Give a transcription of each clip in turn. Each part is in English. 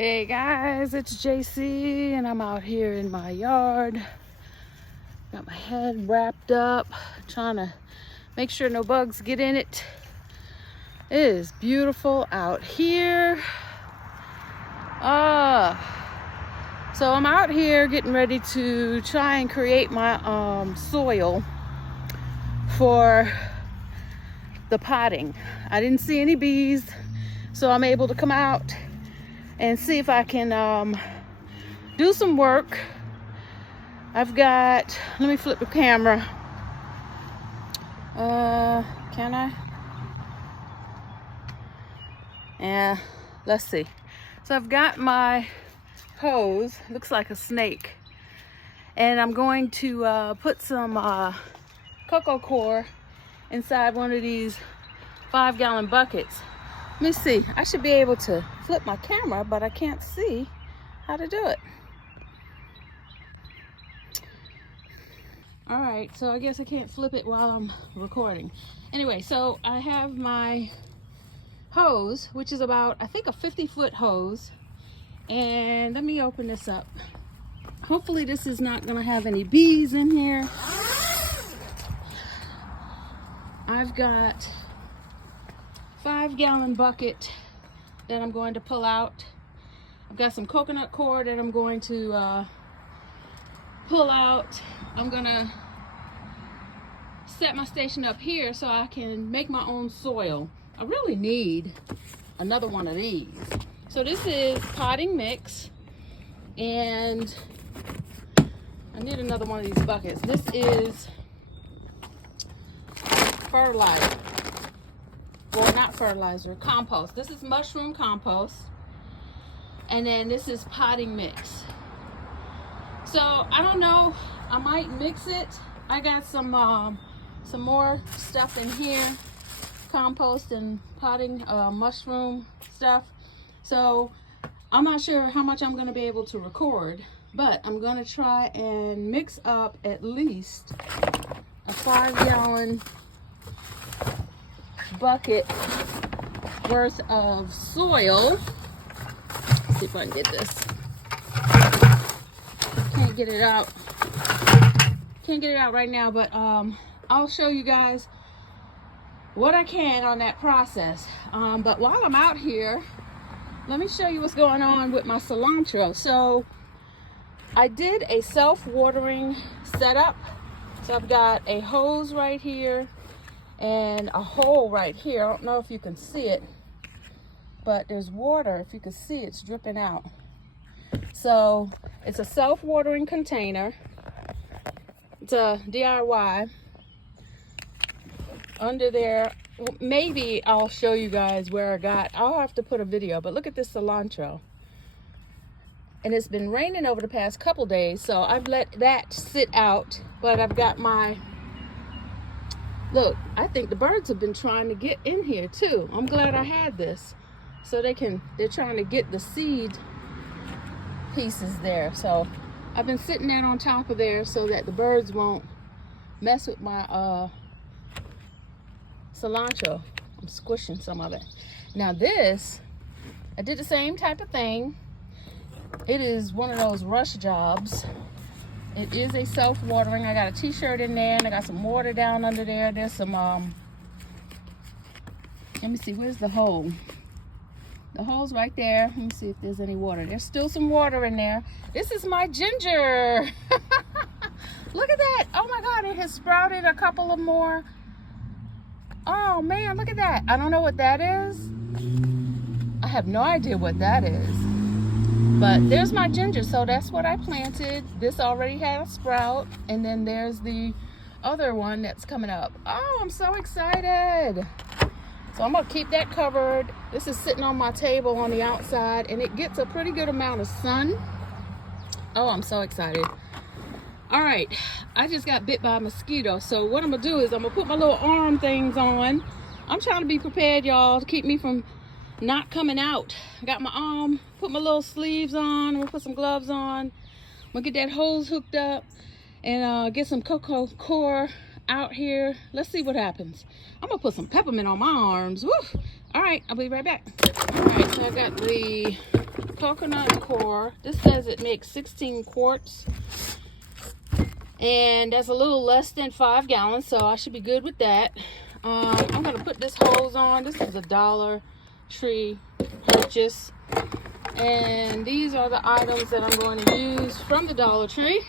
Hey guys, it's JC and I'm out here in my yard. Got my head wrapped up, trying to make sure no bugs get in it. It is beautiful out here. So I'm out here getting ready to try and create my soil for the potting. I didn't see any bees, so I'm able to come out and see if I can do some work. I've got, let me flip the camera. Can I? Yeah, let's see. So I've got my hose, looks like a snake. And I'm going to put some cocoa coir inside one of these 5-gallon buckets. Let me see, I should be able to flip my camera, but I can't see how to do it. All right, so I guess I can't flip it while I'm recording. Anyway, so I have my hose, which is about, I think, a 50-foot hose. And let me open this up. Hopefully this is not gonna have any bees in here. I've got 5-gallon bucket that I'm going to pull out. I've got some coconut coir that I'm going to pull out. I'm gonna set my station up here so I can make my own soil. I really need another one of these. So this is potting mix, and I need another one of these buckets. This is fertilizer. Well, not fertilizer, compost. This is mushroom compost. And then this is potting mix. So I don't know, I might mix it. I got some more stuff in here, compost and potting mushroom stuff. So I'm not sure how much I'm gonna be able to record, but I'm gonna try and mix up at least a 5-gallon bucket worth of soil. Let's see if I can get this. Can't get it out. Can't get it out right now, but I'll show you guys what I can on that process. But while I'm out here, let me show you what's going on with my cilantro. So I did a self-watering setup. So I've got a hose right here and a hole right here. I don't know if you can see it, but there's water. If you can see, it's dripping out. So it's a self-watering container. It's a DIY. Under there, maybe I'll show you guys where I got. I'll have to put a video, but look at this cilantro. And it's been raining over the past couple days, so I've let that sit out. But I've got my, look, I think the birds have been trying to get in here too. I'm glad I had this. So they're trying to get the seed pieces there. So I've been sitting that on top of there so that the birds won't mess with my cilantro. I'm squishing some of it. Now this, I did the same type of thing. It is one of those rush jobs. It is a self-watering. I got a t-shirt in there and I got some water down under there. There's some, let me see, where's the hole? The hole's right there. Let me see if there's any water. There's still some water in there. This is my ginger. Look at that. Oh my God, it has sprouted a couple of more. Oh man, look at that. I don't know what that is. I have no idea what that is. But there's my ginger, so that's what I planted. This already had a sprout, and then there's the other one that's coming up. Oh, I'm so excited. So I'm gonna keep that covered. This is sitting on my table on the outside, and it gets a pretty good amount of sun. Oh, I'm so excited. All right, I just got bit by a mosquito. So what I'm gonna do is I'm gonna put my little arm things on. I'm trying to be prepared, y'all, to keep me from not coming out. I got my arm, put my little sleeves on. I'm gonna put some gloves on. I'm gonna get that hose hooked up and get some cocoa coir out here. Let's see what happens. I'm gonna put some peppermint on my arms. Woo! All right, I'll be right back. All right, so I got the coconut core. This says it makes 16 quarts. And that's a little less than 5 gallons, so I should be good with that. I'm going to put this hose on. This is a Dollar Tree purchase. And these are the items that I'm going to use from the Dollar Tree.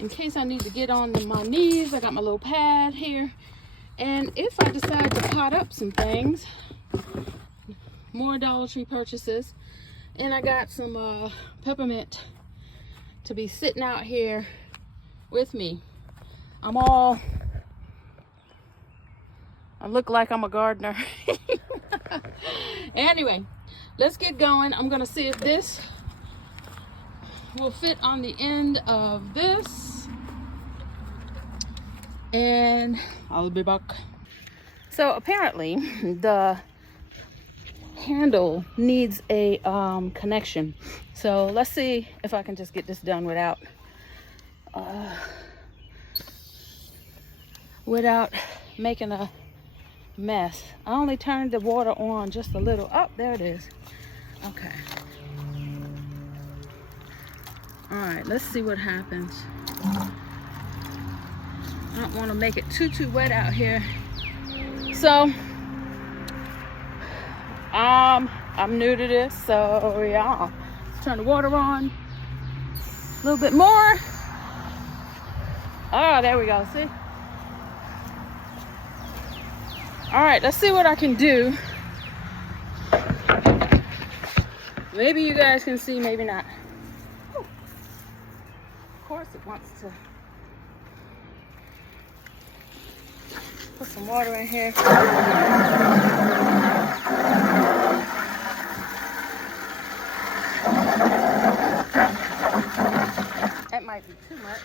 In case I need to get on my knees, I got my little pad here. And if I decide to pot up some things, more Dollar Tree purchases. And I got some peppermint to be sitting out here with me. I look like I'm a gardener. Anyway, let's get going. I'm gonna see if this will fit on the end of this, and I'll be back. So apparently the handle needs a connection, so let's see if I can just get this done without making a mess. I only turned the water on just a little. Oh, there it is. Okay. All right, let's see what happens. I don't want to make it too wet out here. So I'm new to this, so yeah. Let's turn the water on a little bit more. Oh, there we go. See? All right, let's see what I can do. Maybe you guys can see, maybe not. Whew. Of course it wants to put some water in here. That might be too much.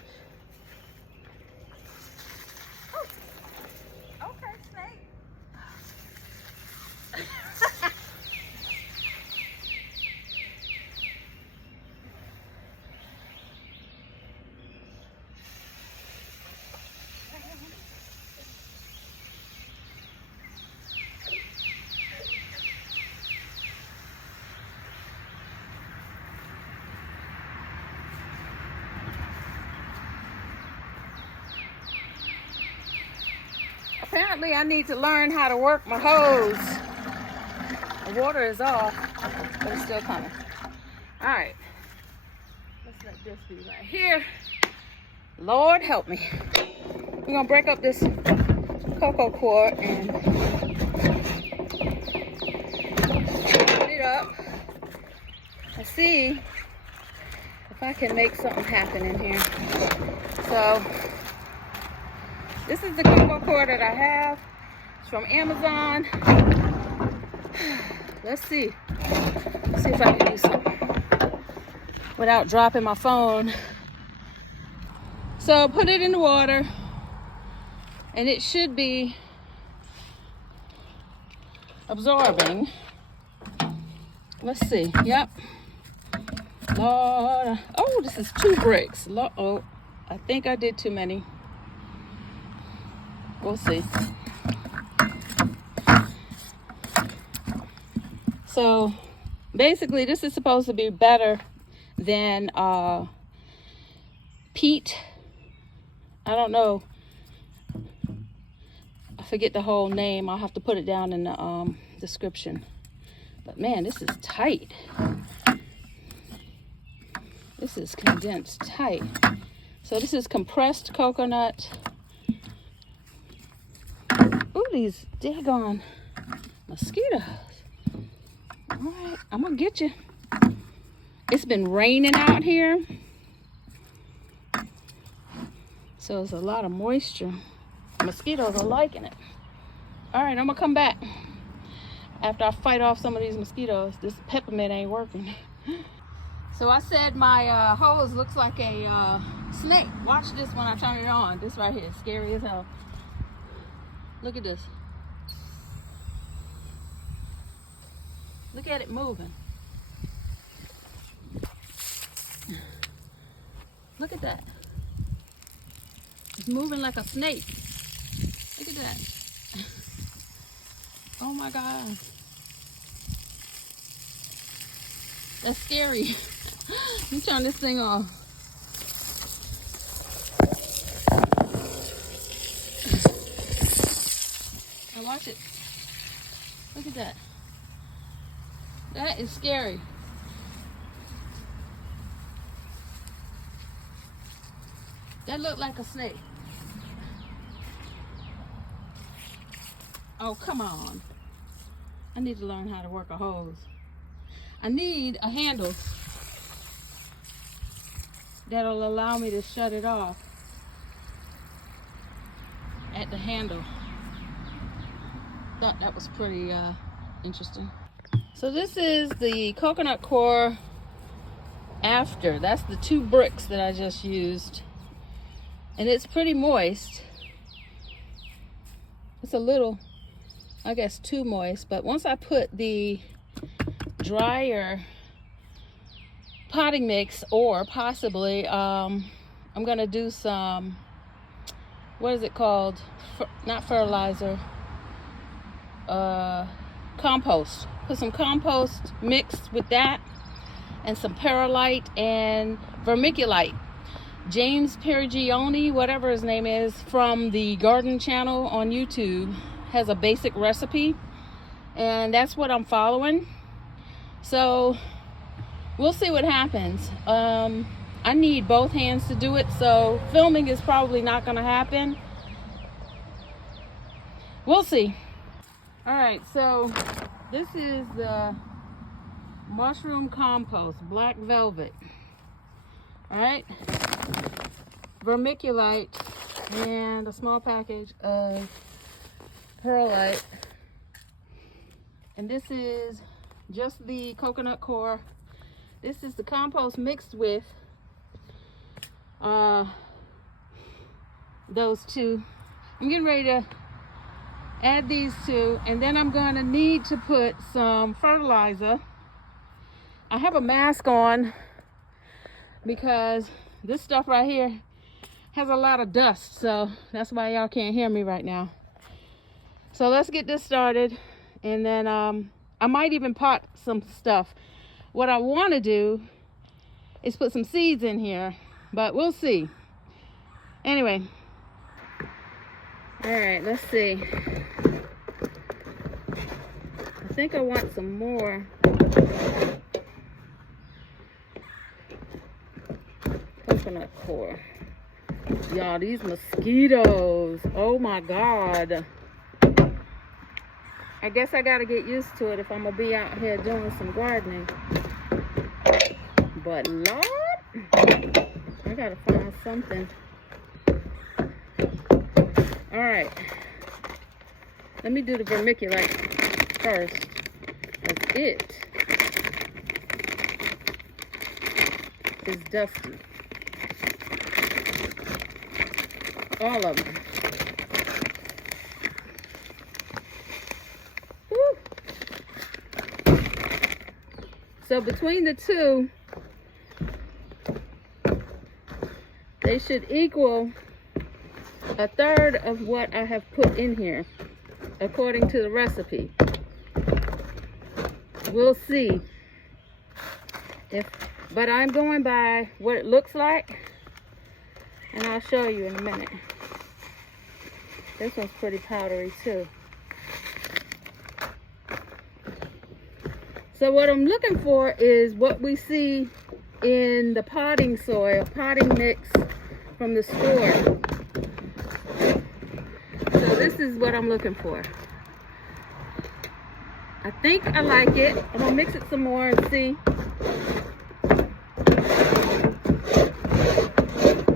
Apparently I need to learn how to work my hose. The water is off, but it's still coming. All right, let's let this be right here. Lord help me. We're gonna break up this cocoa core and put it up and see if I can make something happen in here. So this is the cocoa core that I have. It's from Amazon. Let's see. Let's see if I can do something without dropping my phone. So put it in the water, and it should be absorbing. Let's see. Yep. Lord. Oh, this is 2 bricks. Oh, I think I did too many. We'll see. So basically this is supposed to be better than peat. I don't know. I forget the whole name. I'll have to put it down in the description. But man, this is tight. This is condensed tight. So this is compressed coconut. Ooh, these daggone mosquitoes. All right, I'm gonna get you. It's been raining out here, so there's a lot of moisture. Mosquitoes are liking it. All right, I'm gonna come back after I fight off some of these mosquitoes. This peppermint ain't working. So I said my hose looks like a snake. Watch this when I turn it on. This right here is scary as hell. Look at this. Look at it moving. Look at that. It's moving like a snake. Look at that. Oh my God. That's scary. Let me turn this thing off. Now watch it. Look at that. That is scary. That looked like a snake. Oh, come on. I need to learn how to work a hose. I need a handle that'll allow me to shut it off at the handle. Thought that was pretty interesting. So this is the coconut core after. That's the 2 bricks that I just used. And it's pretty moist. It's a little, I guess, too moist. But once I put the drier potting mix, or possibly I'm gonna do some, what is it called, not fertilizer, compost. Put some compost mixed with that and some perlite and vermiculite. James Perigioni, whatever his name is, from the garden channel on YouTube, has a basic recipe, and that's what I'm following. So we'll see what happens. I need both hands to do it, so filming is probably not going to happen. We'll see. All right, so this is the mushroom compost, black velvet. All right, vermiculite and a small package of perlite, and this is just the coconut core. This is the compost mixed with those 2. I'm getting ready to add these 2, and then I'm going to need to put some fertilizer. I have a mask on because this stuff right here has a lot of dust, so that's why y'all can't hear me right now. So let's get this started, and then I might even pot some stuff. What I want to do is put some seeds in here, but we'll see. Anyway, all right, let's see. I think I want some more coconut core. Y'all, these mosquitoes, oh my God. I guess I gotta get used to it if I'm gonna be out here doing some gardening. But Lord, I gotta find something. All right, let me do the vermiculite first, because it is dusty. All of them. Woo. So between the 2, they should equal 1/3 of what I have put in here, according to the recipe. We'll see. But I'm going by what it looks like, and I'll show you in a minute. This one's pretty powdery too. So what I'm looking for is what we see in the potting soil, potting mix from the store. So this is what I'm looking for. I think I like it. I'm gonna mix it some more and see.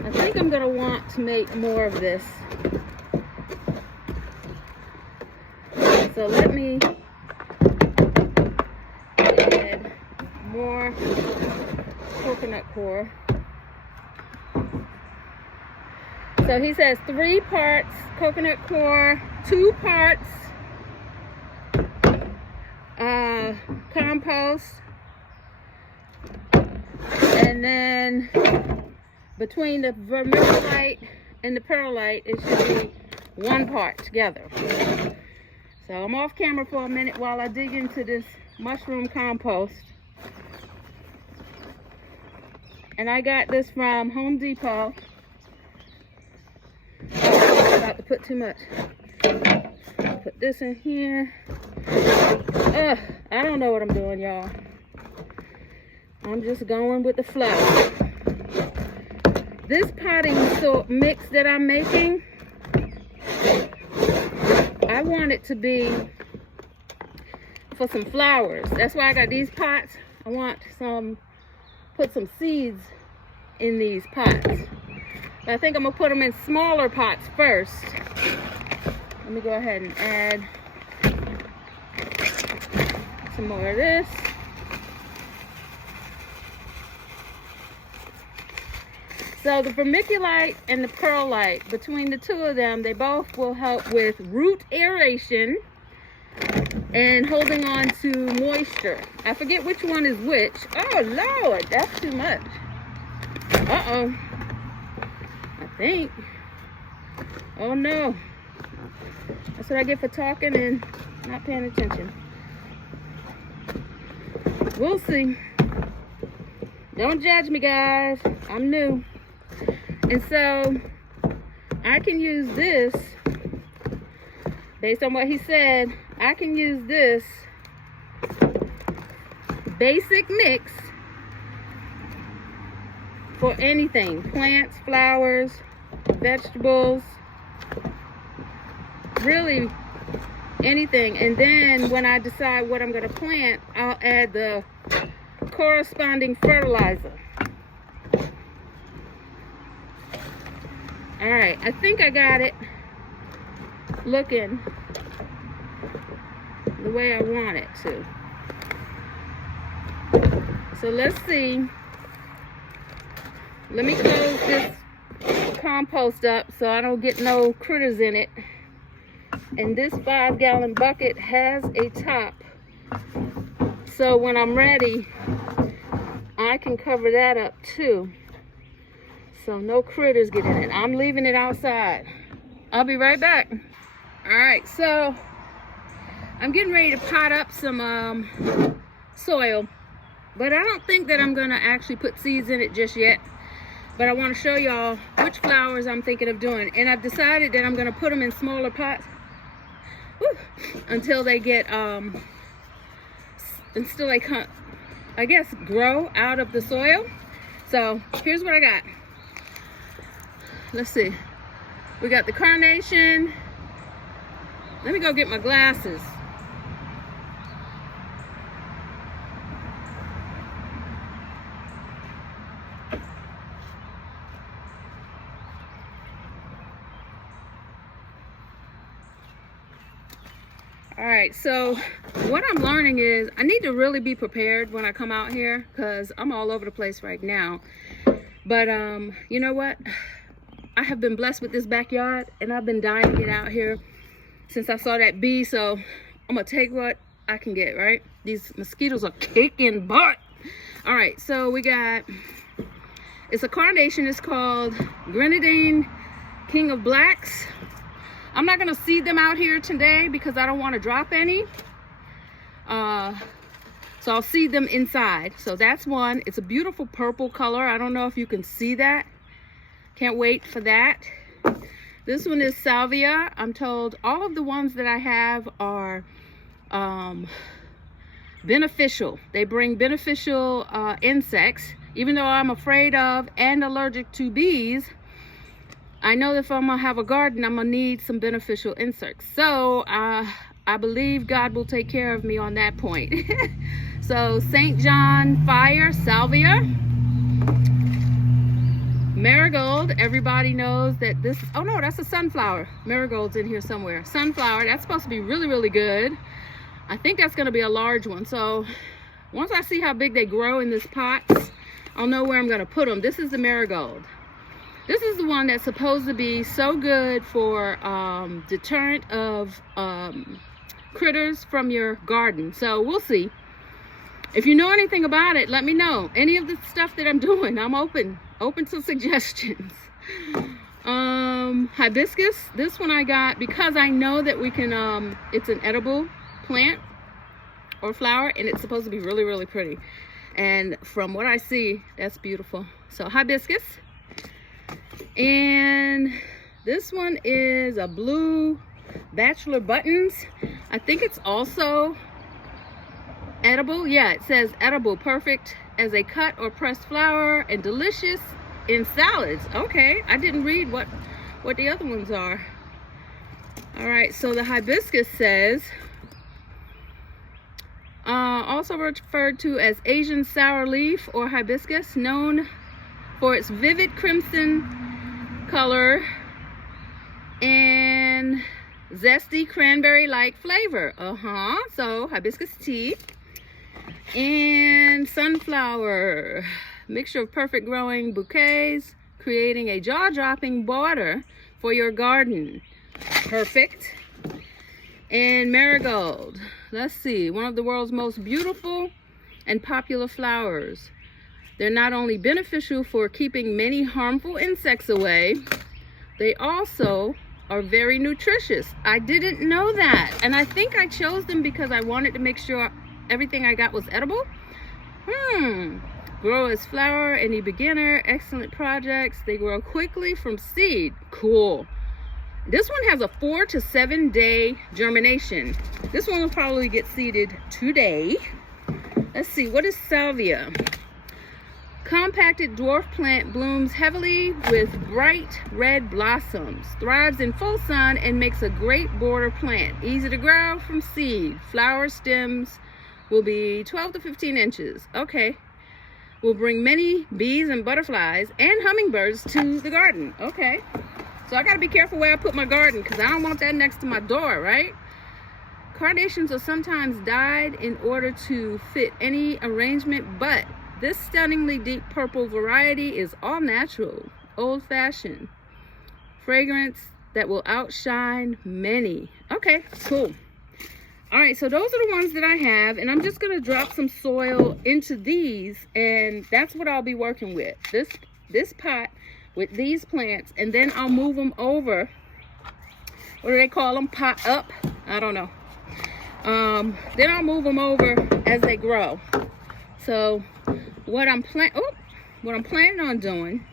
I think I'm gonna want to make more of this. So let me add more coconut core. So he says 3 parts coconut core, 2 parts compost, and then between the vermiculite and the perlite, it should be 1 part together. So I'm off camera for a minute while I dig into this mushroom compost. And I got this from Home Depot. Oh, I'm about to put too much. Put this in here. I don't know what I'm doing, y'all. I'm just going with the flow. This potting mix that I'm making, I want it to be for some flowers. That's why I got these pots. I want put some seeds in these pots. But I think I'm gonna put them in smaller pots first. Let me go ahead and add some more of this. So the vermiculite and the perlite, between the two of them, they both will help with root aeration and holding on to moisture. I forget which one is which. Oh Lord, that's too much. Uh-oh. I think. Oh no. That's what I get for talking and not paying attention. We'll see. Don't judge me, guys. I'm new. And so I can use this, based on what he said, I can use this basic mix for anything. Plants, flowers, vegetables, really anything. And then when I decide what I'm going to plant, I'll add the corresponding fertilizer. All right, I think I got it looking the way I want it to. So let's see. Let me close this compost up so I don't get no critters in it. And this 5-gallon bucket has a top. So when I'm ready, I can cover that up too. So no critters get in it. I'm leaving it outside. I'll be right back. All right, so I'm getting ready to pot up some soil, but I don't think that I'm gonna actually put seeds in it just yet. But I want to show y'all which flowers I'm thinking of doing. And I've decided that I'm gonna put them in smaller pots until they get, until they come, I guess, grow out of the soil. So here's what I got. Let's see. We got the carnation. Let me go get my glasses. All right, so what I'm learning is I need to really be prepared when I come out here because I'm all over the place right now. But you know what? I have been blessed with this backyard and I've been dying to get out here since I saw that bee. So I'm gonna take what I can get, right? These mosquitoes are kicking butt. All right, so we got, it's a carnation. It's called Grenadine King of Blacks. I'm not gonna seed them out here today because I don't want to drop any. So I'll seed them inside. So that's one. It's a beautiful purple color. I don't know if you can see that. Can't wait for that. This one is salvia. I'm told all of the ones that I have are beneficial. They bring beneficial insects. Even though I'm afraid of and allergic to bees, I know that if I'm gonna have a garden, I'm gonna need some beneficial insects. So I believe God will take care of me on that point. So St. John fire, salvia. Marigold, everybody knows that this, oh no, that's a sunflower. Marigold's in here somewhere. Sunflower, that's supposed to be really, really good. I think that's gonna be a large one. So once I see how big they grow in this pot, I'll know where I'm gonna put them. This is the marigold. This is the one that's supposed to be so good for deterrent of critters from your garden. So we'll see. If you know anything about it, let me know. Any of the stuff that I'm doing, I'm open to suggestions. Hibiscus, this one I got because I know that we can, it's an edible plant or flower and it's supposed to be really, really pretty. And from what I see, that's beautiful. So hibiscus. And this one is a blue bachelor buttons. I think it's also edible. Yeah, it says edible, perfect as a cut or pressed flower, and delicious in salads. Okay, I didn't read what the other ones are. All right, so the hibiscus says also referred to as Asian sour leaf or hibiscus, known for its vivid crimson color and zesty cranberry-like flavor. So hibiscus tea. And sunflower, mixture of perfect growing bouquets, creating a jaw-dropping border for your garden. Perfect. And marigold, let's see, one of the world's most beautiful and popular flowers. They're not only beneficial for keeping many harmful insects away, they also are very nutritious. I didn't know that, and I think I chose them because I wanted to make sure everything I got was edible. Grow as flower, any beginner, excellent projects. They grow quickly from seed. Cool. This one has a 4 to 7 day germination. This one will probably get seeded today. Let's see, what is salvia? Compacted dwarf plant, blooms heavily with bright red blossoms, thrives in full sun, and makes a great border plant. Easy to grow from seed. Flower stems will be 12 to 15 inches. Okay. Will bring many bees and butterflies and hummingbirds to the garden. Okay. So I got to be careful where I put my garden, because I don't want that next to my door, right? Carnations are sometimes dyed in order to fit any arrangement, but this stunningly deep purple variety is all natural, old-fashioned, fragrance that will outshine many. Okay, cool. All right, so those are the ones that I have, and I'm just going to drop some soil into these, and that's what I'll be working with. This pot with these plants, and then I'll move them over. What do they call them? Pot up? I don't know. Then I'll move them over as they grow. So what I'm planning on doing,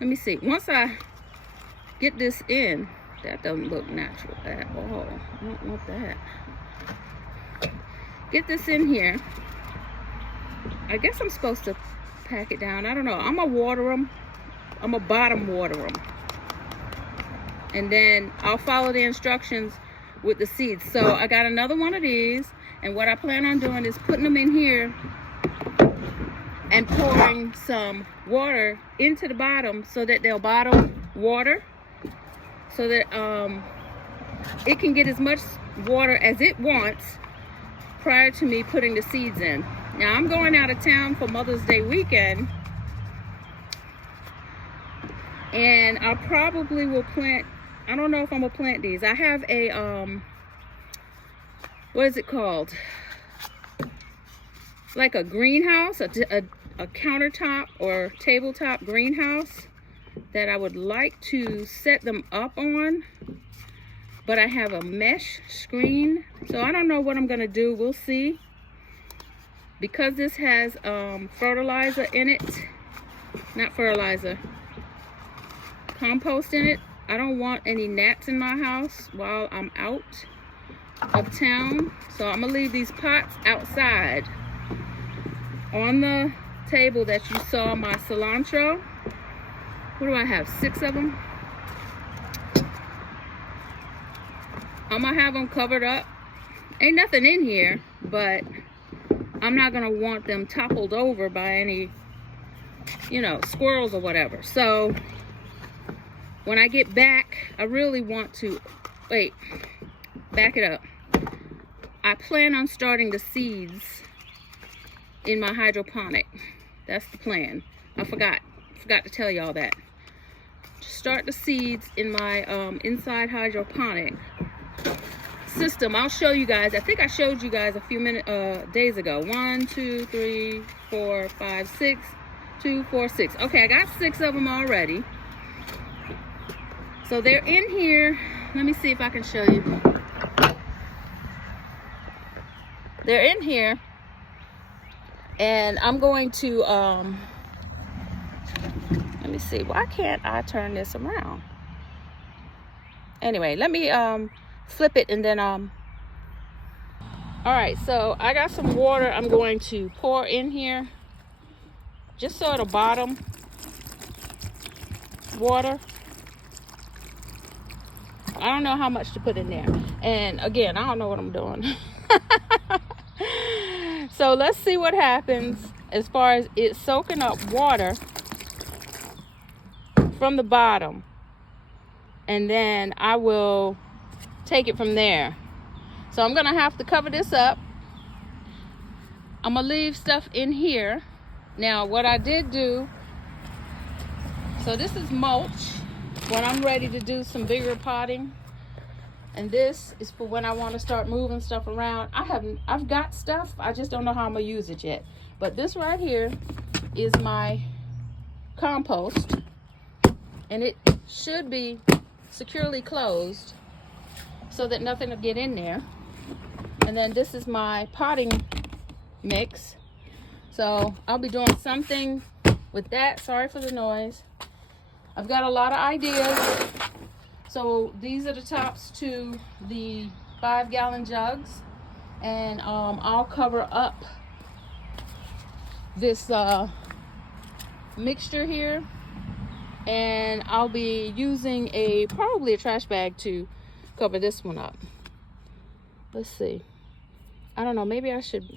let me see. Once I get this in, that doesn't look natural at all. I don't want that. Get this in here. I guess I'm supposed to pack it down. I don't know. I'm gonna water them. I'm gonna bottom water them, and then I'll follow the instructions with the seeds. So I got another one of these, and what I plan on doing is putting them in here and pouring some water into the bottom so that they'll bottom water, so that it can get as much water as it wants prior to me putting the seeds in. Now I'm going out of town for Mother's Day weekend, and I probably will plant, I don't know if I'm gonna plant these. I have a what is it called, like a greenhouse, a countertop or tabletop greenhouse that I would like to set them up on, but I have a mesh screen, so I don't know what I'm gonna do. We'll see. Because this has fertilizer in it, not fertilizer, compost in it, I don't want any gnats in my house while I'm out of town. So I'm gonna leave these pots outside on the table that you saw my cilantro. What do I have? 6 of them. I'm gonna have them covered up. Ain't nothing in here, but I'm not gonna want them toppled over by any, squirrels or whatever. So when I get back, I really want to, back it up. I plan on starting the seeds in my hydroponic. That's the plan. I forgot to tell y'all that. Start the seeds in my inside hydroponic system. I'll show you guys. I think I showed you guys a few days ago. 1, 2, 3, 4, 5, 6. 2, 4, 6. Okay, I got 6 of them already. So they're in here. Let me see if I can show you. They're in here, And I'm going to, let me see, why can't I turn this around? Anyway, let me flip it and then, all right, so I got some water I'm going to pour in here, just so it'll bottom water. I don't know how much to put in there. And again, I don't know what I'm doing. So let's see what happens as far as it soaking up water from the bottom. And then I will take it from there. So I'm gonna have to cover this up. I'm gonna leave stuff in here. Now what I did do, so this is mulch when I'm ready to do some bigger potting. And this is for when I want to start moving stuff around. I've got stuff, I just don't know how I'm gonna use it yet. But this right here is my compost, and it should be securely closed so that nothing will get in there. And then this is my potting mix. So I'll be doing something with that. Sorry for the noise. I've got a lot of ideas. So these are the tops to the 5-gallon jugs, and I'll cover up this mixture here, and I'll be using probably a trash bag to cover this one up. Let's see. I don't know, maybe I should,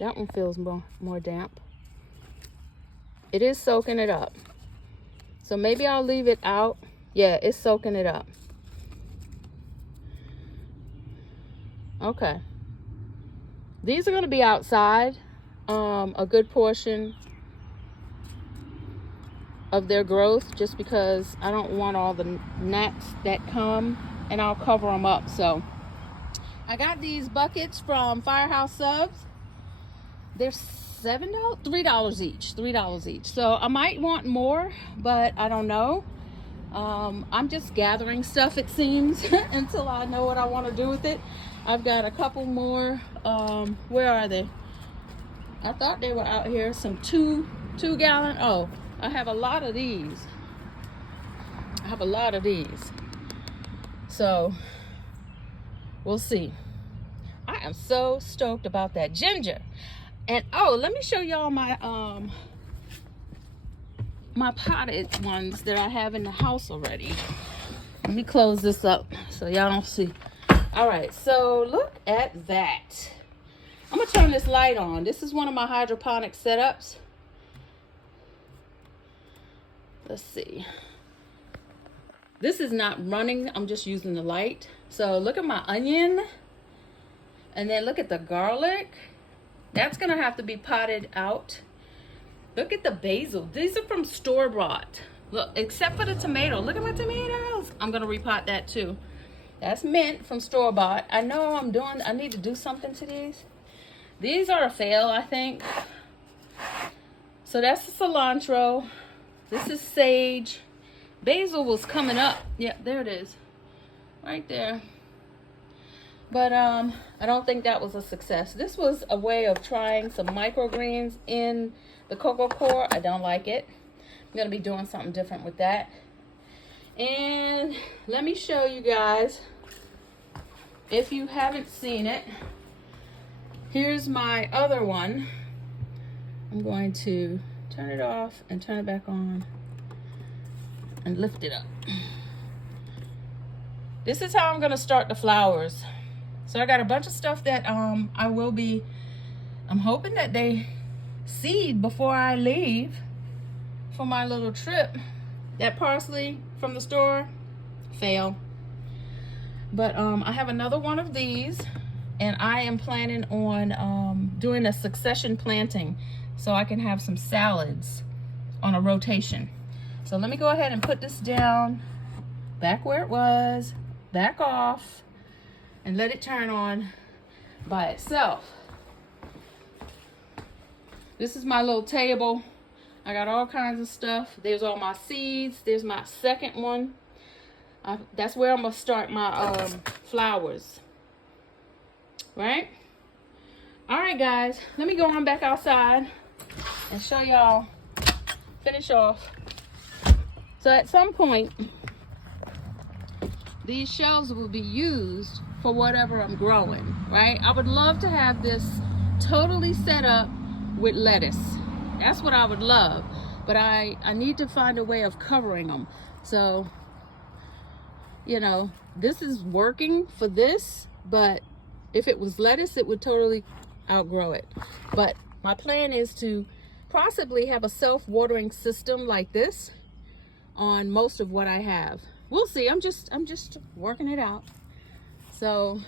that one feels more damp. It is soaking it up. So maybe I'll leave it out. Yeah, it's soaking it up. Okay. These are going to be outside a good portion of their growth, just because I don't want all the gnats that come, and I'll cover them up. So I got these buckets from Firehouse Subs. They're $7, $3 each, $3 each. So I might want more, but I don't know. I'm just gathering stuff, it seems, until I know what I want to do with it. I've got a couple more. Where are they? I thought they were out here. Some two gallon. Oh, I have a lot of these. So we'll see. I am so stoked about that ginger. And oh, let me show y'all my my potted ones that I have in the house already. Let me close this up so y'all don't see. All right, so look at that. I'm gonna turn this light on. This is one of my hydroponic setups. Let's see. This is not running, I'm just using the light. So look at my onion, and then look at the garlic. That's gonna have to be potted out. Look at the basil. These are from store-bought. Look, except for the tomato. Look at my tomatoes. I'm gonna repot that too. That's mint from store-bought. I know I need to do something to these. These are a fail, I think. So that's the cilantro. This is sage. Basil was coming up. Yeah, there it is. Right there. But I don't think that was a success. This was a way of trying some microgreens in the cocoa core. I don't like it. I'm gonna be doing something different with that. And let me show you guys, if you haven't seen it, here's my other one. I'm going to turn it off and turn it back on and lift it up. This is how I'm gonna start the flowers. So I got a bunch of stuff that I'm hoping that they seed before I leave for my little trip. That parsley from the store, fail. But I have another one of these, and I am planning on doing a succession planting so I can have some salads on a rotation. So let me go ahead and put this down back where it was, back off, and let it turn on by itself. This is my little table. I got all kinds of stuff. There's all my seeds. There's my second one. That's where I'm gonna start my flowers. Right? All right, guys. Let me go on back outside. and show y'all, finish off. So at some point, these shelves will be used for whatever I'm growing, right? I would love to have this totally set up with lettuce. That's what I would love, but I need to find a way of covering them. So, you know, this is working for this, but if it was lettuce, it would totally outgrow it. But my plan is to possibly have a self-watering system like this on most of what I have. We'll see. I'm just working it out. So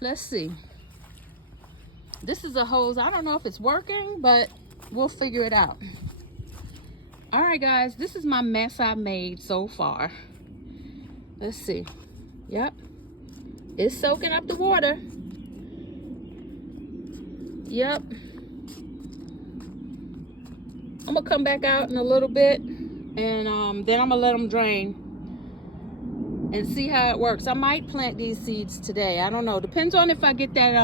let's see. This is a hose. I don't know if it's working, but we'll figure it out. All right, guys, this is my mess I made so far. Let's see. Yep, it's soaking up the water. Yep. I'm gonna come back out in a little bit, and then I'm gonna let them drain and see how it works. I might plant these seeds today. I don't know. Depends on if I get that